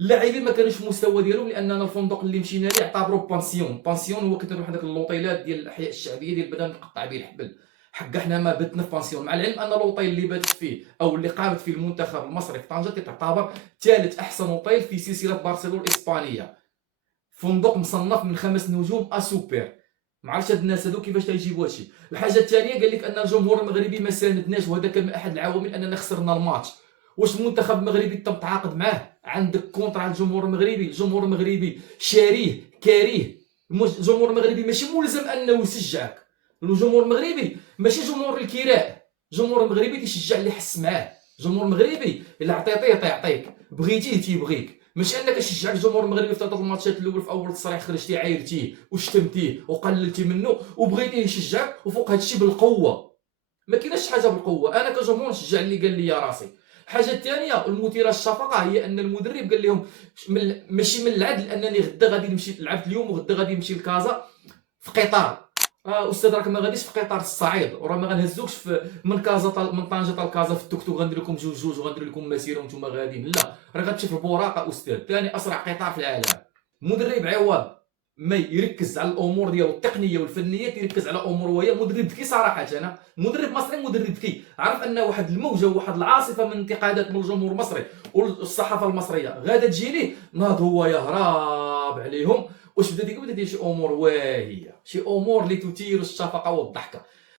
اللاعبين ما كانوش في المستوى ديالهم، لاننا الفندق اللي مشينا ليه اعتبروه بانسيون. بانسيون هو كتروح هذاك اللوطيلات ديال الاحياء الشعبيه ديال بنادم تقطع به الحبل. حق حنا ما بتنا في بانسيون، مع العلم ان الاوطيل اللي باتت فيه او اللي قامت فيه المنتخب المصري في طنجه تعتبر ثالث احسن اوطيل في سلسله برشلونه الاسبانيه. فندق مصنف من 5 نجوم اسوبر. ما عرفتش هاد الناس هادو كيفاش تيجيبوا هادشي. الحاجه الثانيه قال لك ان الجمهور المغربي ما ساندناش، وهذا كان من احد العوامل اننا خسرنا الماتش. واش المنتخب المغربي تم تعاقد معاه؟ عندك كونتر على الجمهور المغربي؟ الجمهور المغربي شاريه كاريه. الجمهور المغربي ماشي ملزم انه يشجعك. الجمهور المغربي ماشي جمهور الكراء. الجمهور المغربي تيشجع اللي حس معاه. الجمهور المغربي الا عطيتيه تيعطيك، بغيتيه تيبغيك. ماشي انك شجعت الجمهور المغربي في 3 الماتشات الاول في اول تصريح خرجتي عايرتيه وشتمتيه وقللتي منه وبغيتيه يشجعك، وفوق هذا الشيء بالقوه. ما كايناش حاجه بالقوه. انا كجمهور نشجع اللي قال لي يا راسي. الحاجه الثانيه المثيره الشفقه هي ان المدرب قال لهم ماشي من العدل انني غدا غادي نمشي لعبت اليوم وغدا غادي نمشي لكازا في قطار. استاذ راك ما غاديش في قطار الصعيد، وراه ما غنهزوكش من كازا من طنجه لكازا في التوك توك غندير لكم جوج وغندير لكم مسيره وانتم غاديين. لا، راه غتمشي في البراقه استاذ. ثاني اسرع قطار في العالم. مدرب عوض ما يركز على الامور ديالو التقنيه والفنيه، يركز على امور وهي مدرب ذكي صراحه. انا مدرب مصري مدرب ذكي، عارف ان واحد الموجه وواحد العاصفه من انتقادات من الجمهور المصري والصحافه المصريه غادا تجي ليه، ناض هو يهرب عليهم. واش بدا يدير شي امور واهيه، شي امور اللي تثير الشفقه والضحكه.